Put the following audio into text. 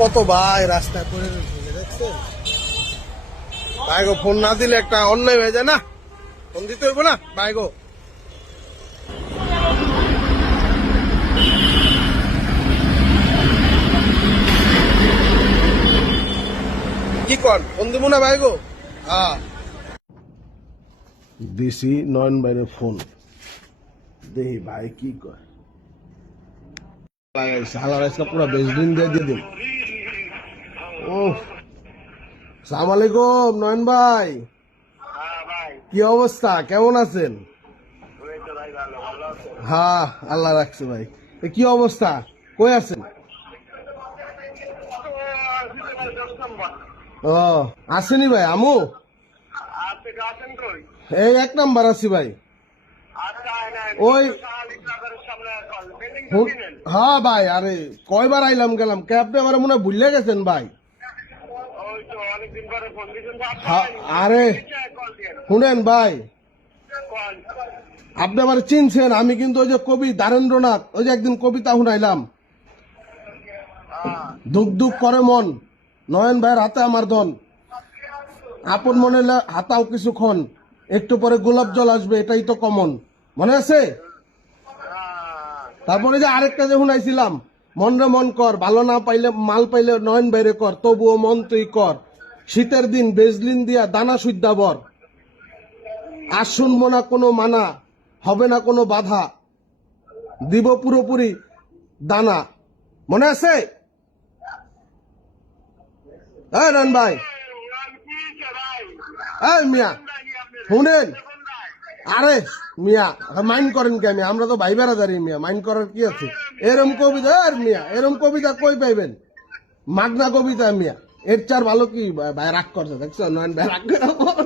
কত ভাই রাস্তায় পড়ে দেখছেন ভাই গো, ফোন না দিলে একটা অন্যায় হয়ে যায় না? ফোন দিতে হইব না ভাই গো। কি কর, ফোন দিব না ভাই গো? হ্যাঁ দিছি নয়ন ভাইয়ের ফোন, দেখি ভাই কি কয়। হালার আজকে পুরো বেসদিন দিয়ে দিন। ও সালাম আলাইকুম নয়ন ভাই, কি অবস্থা, কেমন আছেন? হ্যাঁ আল্লাহ রাখছে ভাই। কি অবস্থা, কই আছেন? ও আসেনি ভাই, আমু এই 1 নাম্বার আছি ভাই। ওই হ্যাঁ ভাই, আরে কয়বার আইলাম গেলাম, ক্যাবটা আমার মনে হয় ভুলে গেছেন ভাই। আরে শুনেন ভাই, আপনি আমার চিনছেন, আমি কিন্তু ওই যে কবি দ্বারেন্দ্রনাথ, ওই যে একদিন কবিতা শুনাইলাম, দুঃখ দুঃখ করে মন, নয়ন ভাইয়ের হাতে আমার ধন, আপন মনে হাতাও কিছুক্ষণ, একটু পরে গোলাপ জল আসবে, এটাই তো কমন, মনে আছে? তারপরে যে আরেকটা যে শুনাইছিলাম, মন রে মন কর, ভালো না পাইলে মাল পাইলে নয়ন বাইরে কর, তবুও মন তুই কর, শীতের দিন বেজলিন দিয়া দানা সুদ্দা বর, আর শুনবো না কোনো মানা, হবে না কোনো বাধা, দিব পুরোপুরি দানা, মনে আছে? হ্যাঁ নয়ন ভাই, এই মিয়া শুনেন, আরে মিয়া মাইন্ড করেন কে মিয়া, আমরা তো ভাই বেড়াদারি মিয়া, মাইন্ড করার কি আছে? এরম কবিতা আর মিয়া, এরম কবিতা কই পাইবেন? মাগনা কবিতা মিয়া, এর চার ভালো কি ভাই রাগ করছে, দেখছো নয়ন ভাই রাগ করে